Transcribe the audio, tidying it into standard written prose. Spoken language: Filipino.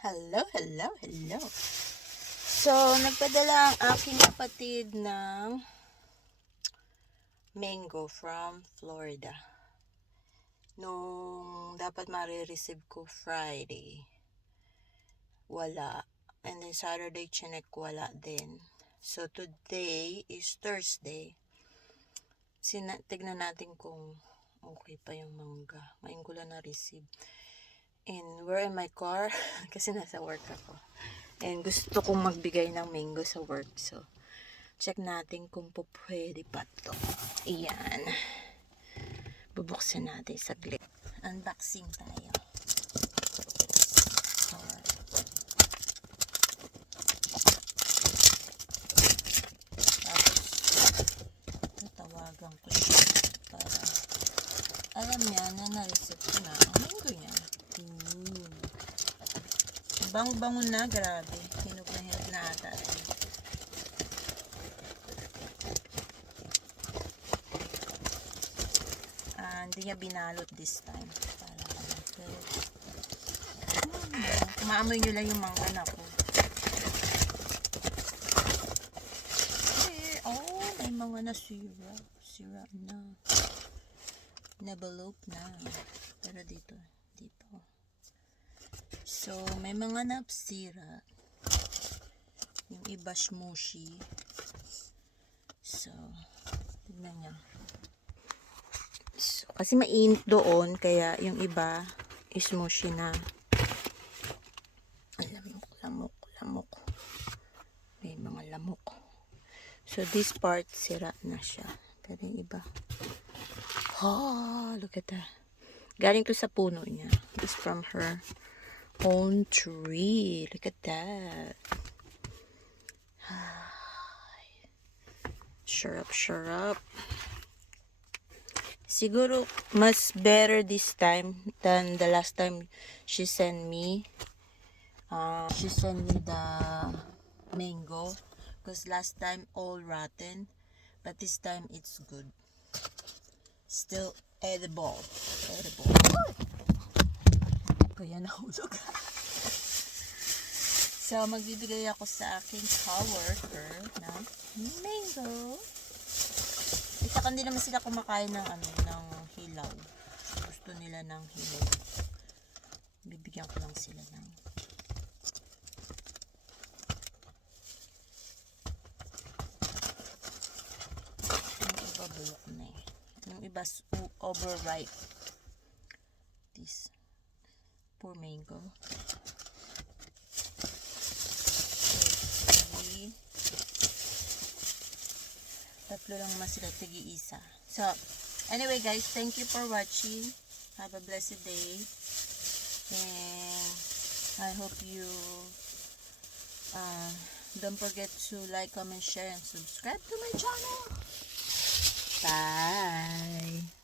Hello, hello, hello. So, nagpadala ang aking kapatid ng mango from Florida. Nung dapat marireceive ko Friday, wala. And then Saturday, chinek wala din. So, today is Thursday. Tignan natin kung okay pa yung mangga. Ngayon ko lang na-receive. And we're in my car kasi nasa work ako. And gusto kong magbigay ng mango sa work. So, check natin kung po pwede pa to. Ayan. Bubuksan natin saglit. Unboxing tayo. So, tapos, tatawagan ko siya para alam niya na na-receive ko na ang mango niya. Bang-bango na, grabe. Hinog na ata. Hindi niya binalot this time. Kumaamoy nyo lang yung mga anak ko. May mga nasira. Sira na. Nabalop na. Pero dito, di pa. So, may mga napsira. Yung iba smushy. So, tignan niya. So, kasi mainit doon, kaya yung iba is smushy na. Lamok. May mga lamok. So, this part, sira na siya. Pero yung iba. Oh, look at that. Galing to sa puno niya. It's from her own tree. Look at that. Sure up. Siguro mas better this time than the last time she sent me. She sent me the mango because last time all rotten, but this time it's good. Still edible. Kaya nahulog. So, magbibigay ako sa aking coworker ng mango. Isa hindi naman sila kumakain ng ng hilaw. Gusto nila ng hilaw. Bibigyan ko lang sila ng yung iba bulok na eh. Yung iba overripe. This poor mango. Tatlo lang naman sila, tigi-isa. So, anyway guys, thank you for watching. Have a blessed day. And I hope you don't forget to like, comment, share, and subscribe to my channel. Bye!